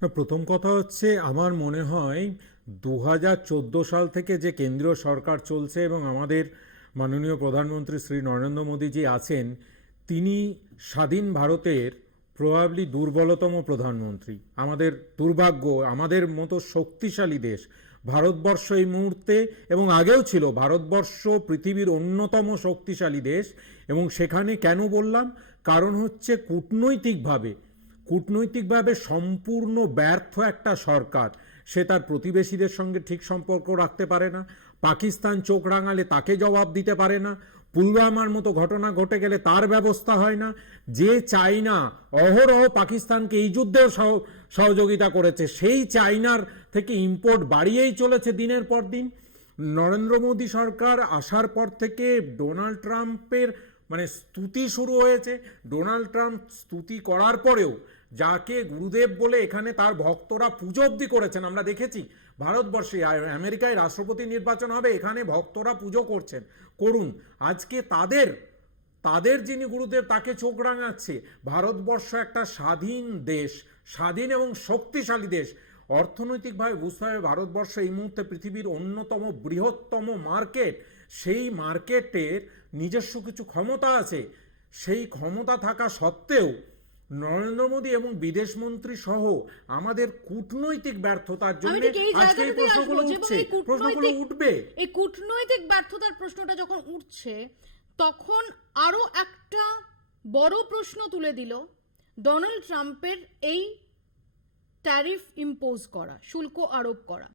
না, প্রথম কথা হচ্ছে আমার মনে হয় 2014 সাল থেকে যে কেন্দ্রীয় সরকার চলছে এবং আমাদের মাননীয় প্রধানমন্ত্রী শ্রী নরেন্দ্র মোদীজি আছেন, তিনি স্বাধীন ভারতের প্রবাবলি দুর্বলতম প্রধানমন্ত্রী। আমাদের দুর্ভাগ্য, আমাদের মতো শক্তিশালী দেশ ভারতবর্ষ এই মুহূর্তে এবং আগেও ছিল, ভারতবর্ষ পৃথিবীর অন্যতম শক্তিশালী দেশ। এবং সেখানে কেন বললাম, কারণ হচ্ছে কূটনৈতিকভাবে সম্পূর্ণ ব্যর্থ একটা সরকার। সে তার প্রতিবেশীদের সঙ্গে ঠিক সম্পর্ক রাখতে পারে না, পাকিস্তান চোখ রাঙালে তাকে জবাব দিতে পারে না, পুলওয়ামার মতো ঘটনা ঘটে গেলে তার ব্যবস্থা হয় না। যে চায়না অহরহ পাকিস্তানকে এই যুদ্ধেও সহযোগিতা করেছে, সেই চায়নার থেকে ইম্পোর্ট বাড়িয়েই চলেছে দিনের পর দিন। নরেন্দ্র মোদী সরকার আসার পর থেকে ডোনাল্ড ট্রাম্পের স্তুতি শুরু হয়েছে। ডোনাল্ড ট্রাম্প স্তুতি করার পরেও যাকে গুরুদেব বলে এখানে তার ভক্তরা পুজো অব্দি করেছেন, আমরা দেখেছি। ভারতবর্ষে আমেরিকায় রাষ্ট্রপতি নির্বাচন হবে, এখানে ভক্তরা পুজো করুন। আজকে তাদের যিনি গুরুদেব তাকে চোখ রাঙাচ্ছে। ভারতবর্ষ একটা স্বাধীন দেশ, স্বাধীন এবং শক্তিশালী দেশ। অর্থনৈতিকভাবে বুঝতে হবে ভারতবর্ষ এই মুহূর্তে পৃথিবীর অন্যতম বৃহত্তম মার্কেট। সেই মার্কেটের নিজস্ব কিছু ক্ষমতা আছে। সেই ক্ষমতা থাকা সত্ত্বেও নরেন্দ্র মোদী এবং বিদেশমন্ত্রী সহ আমাদের কূটনৈতিক ব্যর্থতার জন্য আজকে এই প্রশ্নগুলো উঠবে। এই কূটনৈতিক ব্যর্থতার প্রশ্নটা যখন উঠছে, তখন আরো একটা বড় প্রশ্ন তুলে দিল ডোনাল্ড ট্রাম্পের এই ট্যারিফ ইম্পোজ করা, শুল্ক আরোপ করা।